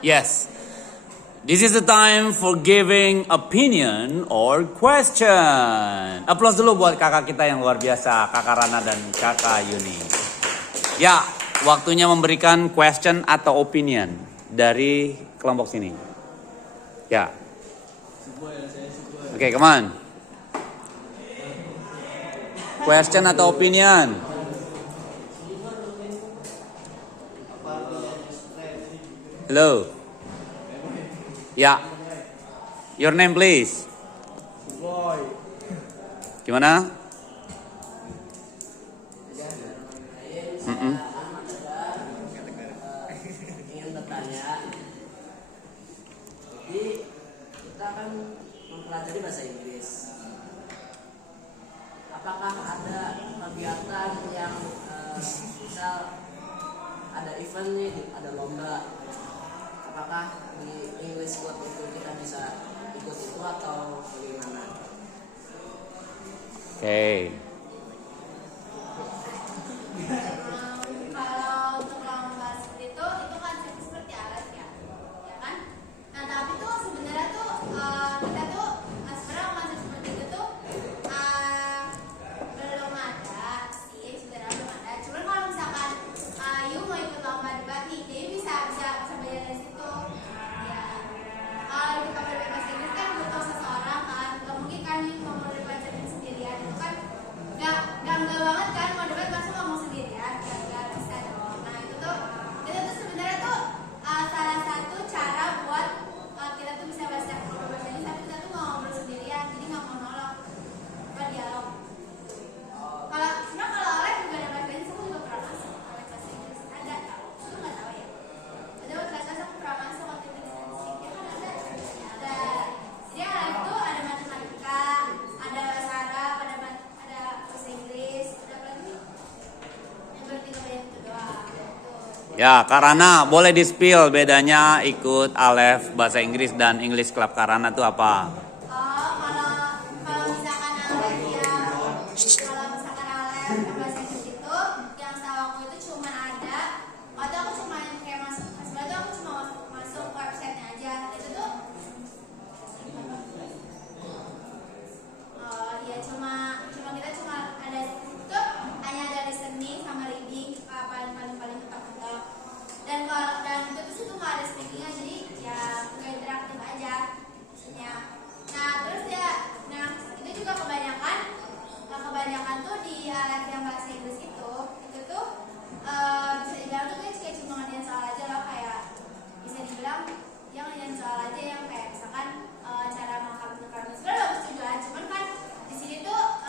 Yes. This is the time for giving opinion or question. Applause dulu buat kakak kita yang luar biasa, kakak Rana dan kakak Yuni. Ya, waktunya memberikan question atau opinion dari kelompok sini. Ya. Oke, come on. Question atau opinion? Hello. Ya. Your name please. Gimana? Ingin bertanya. Jadi kita kan mempelajari bahasa Inggris. Apakah ada kegiatan yang misal ada event nih, ada lomba? Apakah di English Club itu kita bisa ikut itu atau bagaimana? Oke. Kalau untuk lomba seperti itu kan seperti alat ya kan? Nah tapi tuh sebenarnya tuh kita tuh sebenarnya lomba seperti itu tuh belum ada sih, sebenarnya belum ada. Cuman kalau misalkan you mau ikut lomba debat nih, jadi bisa belajar dari situ. Ya, kalau ikut lomba debat bahasa Inggris kan butuh seseorang kan, nggak mungkin kan you mau debat sendirian itu kan nggak banget kan, mau debat masa ngomong sendirian nggak bisa dong. Nah itu tuh sebenarnya tuh salah satu cara buat kita tuh bisa bahasa Inggris, tapi kita tuh nggak ngobrol sendirian, jadi nggak monolog, berdialog. Kalau Alex juga ada bahasa Inggris, aku juga pernah masuk Alex bahasa Inggris, ada tau, aku nggak tahu ya. Ada kelas aku pernah masuk waktu itu di statistik, ya kan ada. Jadi Alex tuh ada matematika, ada bahasa Arab, ada bahasa Inggris, ada apa lagi? Yang bertiga banyak itu doang. Ya, Kak Rana, boleh di-spill bedanya ikut Alef bahasa Inggris dan English Club Kak Rana itu apa? Kalau misalkan Alef bahasa Inggris itu yang setahu aku itu cuma ada, waktu aku cuma kayak masuk, sebenarnya aku cuma masuk websitenya aja. Itu tuh ya cuma kita cuma ada itu hanya ada listening sama reading, paling mentok-mentok. Dan itu tuh situ nggak ada speakingnya, jadi ya nggak interaktif aja maksudnya. Nah terus ya, itu juga kebanyakan tuh di alat yang bahasa Inggris itu tuh bisa dibilang tuh kayak cuma ngerjain soal aja loh, kayak bisa dibilang yang ngerjain soal aja yang kayak misalkan cara mengungkapkan sebenarnya bagus juga, cuman kan di sini tuh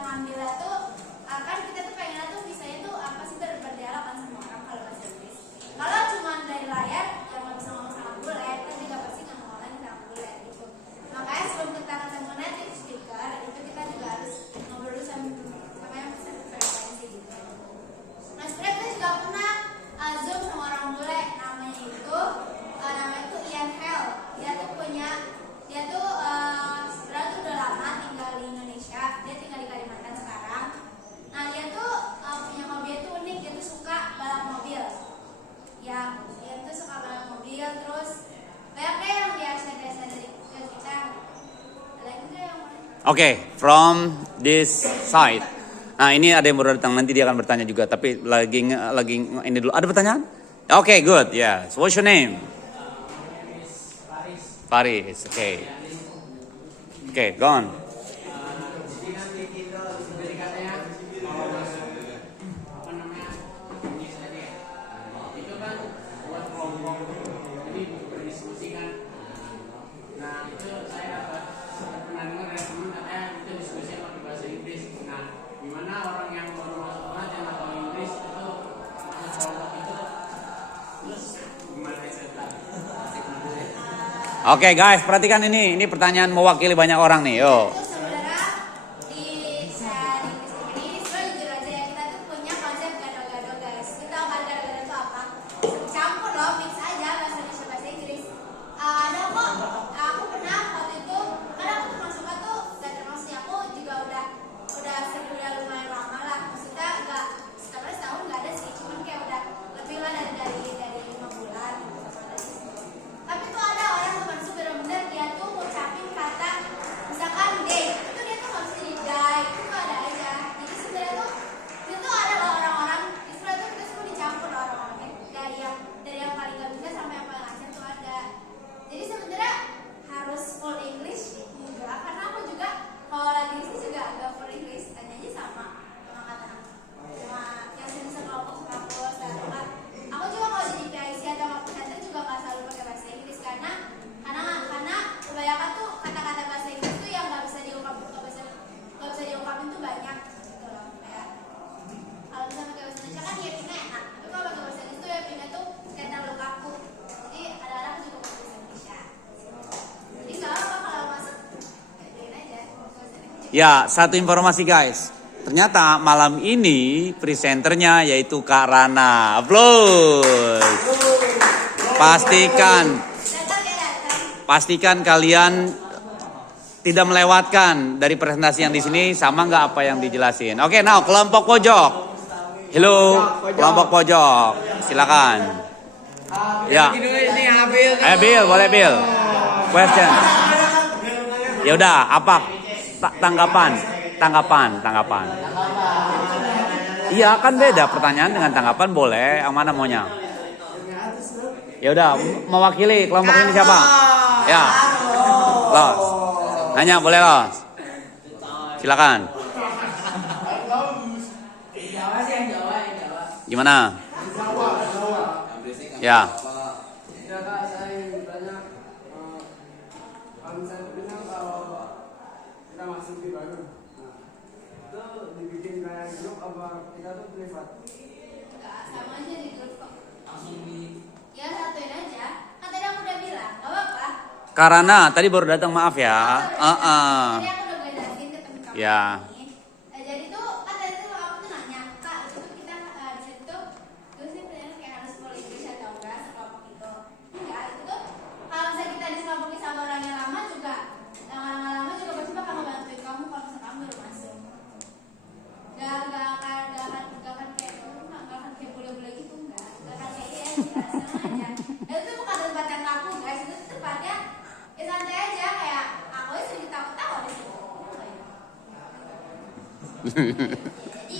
ngambilnya tuh kan kita tuh pengennya tuh bisanya tuh apa sih, berdialog kan sama orang kalau bahasa Inggris. Kalau cuma dari layar yang nggak bisa ngomong sama bule, kan juga pasti nggak ngomong lagi sama bule gitu. Makanya sebelum kita ketemu native speaker itu kita juga harus ngobrol dulu sama yang bisa berfrekuensi gitu. Nah sebenarnya kita juga pernah zoom sama orang bule, namanya itu Ian Hell. Dia tuh sebenarnya tuh udah lama tinggal di Indonesia, dia tinggal di Kalimantan sekarang. Nah dia tuh punya hobi itu unik, dia tuh suka balap mobil. Ya, dia tuh suka balap mobil, terus banyak deh yang dia share dari ke kita. Ada lagi nggak yang mau? Oke, from this side. Nah, ini ada yang baru datang, nanti dia akan bertanya juga, tapi lagi ini dulu. Ada pertanyaan? Oke, good. Yeah. So what's your name? Faris. Oke. Oke, go on. Oke guys, perhatikan ini pertanyaan mewakili banyak orang nih, yo. Itu sebenarnya di sharing ini sebenarnya jujur aja ya, kita tuh punya konsep gado-gado guys. Kita tahu kan gado-gado itu apa? Campur loh, mix aja bahasa Indonesia bahasa Inggris. Ada kok, aku pernah waktu itu, karena aku termasuk tuh, dan termasuk aku juga udah lumayan lama lah. Maksudnya nggak setahun nggak ada sih, cuman kayak udah lebih lah dari 5 bulan gitu. Ya, satu informasi guys. Ternyata malam ini presenternya yaitu Kak Rana. Applause. Pastikan kalian tidak melewatkan dari presentasi yang di sini, sama nggak apa yang dijelasin. Oke, now kelompok pojok. Halo, kelompok pojok. Silakan. Ya. Ayo Bill, boleh Bill. Question. Ya udah, apa tanggapan? Iya, kan beda pertanyaan dengan tanggapan, boleh. Yang mana maunya? Ya udah, mewakili kelompok ini siapa? Ya. Los. Nanya boleh Los. Silakan. Gimana? Ya. Sama aja di grup kok. Ya satuin aja. Kan tadi aku udah bilang, gak apa-apa. Karena tadi baru datang, maaf ya. Tadi aku udah jelasin ke temen kamu Ya. ini. Jadi tuh kan tadi tuh kamu tuh nanya, Kak, itu tuh kita di situ tuh terus sih bener kayak harus follow Inggris atau enggak sekelompok itu. Enggak, itu tuh kalau misalnya kita diselompokin sama orang yang lama juga lama-lama juga pasti bakal ngebantuin kamu kalau misalnya kamu baru masuk. Gak akan kayak bule-bule gitu, enggak akan kayak ya senang aja. Itu tuh bukan tempat yang kaku guys, itu tuh tempatnya ya santai aja, kayak aku aja sering ketawa-ketawa di situ. Jadi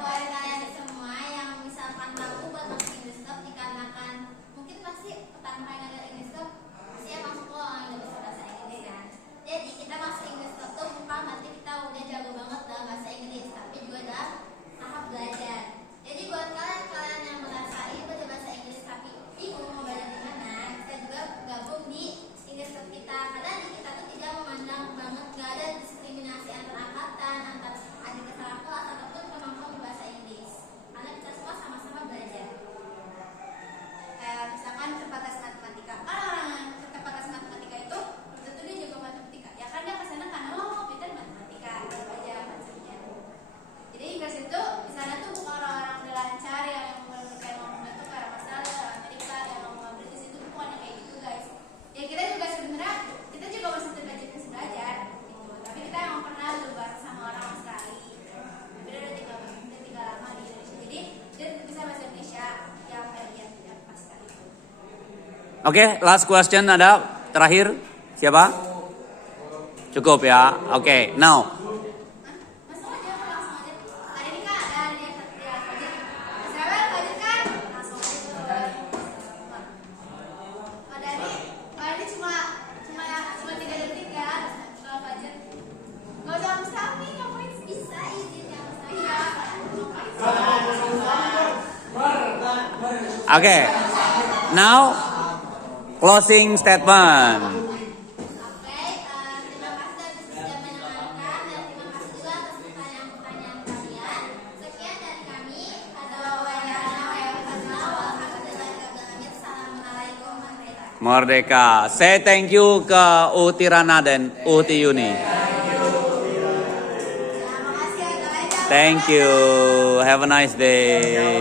buat kalian semua yang misalkan ragu buat masuk English Club dikarenakan mungkin pasti pertama kali ngajar English Club pasti ya masuk lo orang yang bisa bahasa Inggris kan. Jadi kita masuk English Club tuh bukan berarti kita udah jago banget dalam bahasa Inggris, tapi juga dalam tahap belajar. Jadi buat kalian yang merasa ini belajar bahasa Inggris tapi bingung mau belajar di mana, kita juga gabung di English Club kita. Karena di kita tuh tidak memandang banget, gak ada diskriminasi antar angkatan, antar adik kelas ataupun kemampuan bahasa Inggris. Karena kita semua sama-sama belajar. Kayak misalkan terbatas matematika, kan orang yang terbatas matematika itu belum tentu dia jago matematika. Ya kan dia kesana karena pintar matematika, gitu aja maksudnya. Jadi Inggris itu di sana tuh bukan orang-orang udah lancar yang kayak ngomong itu kayak masalah orang Amerika yang ngomong British, itu bukan yang kayak gitu guys. Ya kita juga sebenarnya kita juga masih belajar gitu. Tapi kita emang pernah bareng sama orang Australia. Tapi dia udah tinggal lama di Indonesia. Jadi dia bisa bahasa Indonesia yang kayak dia tidak pas sekali itu. Oke, last question ada terakhir. Siapa? Cukup ya. Oke, now. Masuk aja, langsung aja. Hari ini kan ada dia Fajar. Siapa Fajar kan? Langsung aja. Kalau ini cuma 3 detik ya. Kalau Fajar nggak usah mustahil, ngapain bisa izin yang mustahil. Oke. Now closing statement. Oke, terima kasih atas sudah mendengarkan dan terima kasih juga atas pertanyaan-pertanyaan kalian. Sekian dari kami. Assalamualaikum. Merdeka. Say thank you ke Uti Rana dan Uti Yuni. Terima kasih ya guys. Thank you. Have a nice day.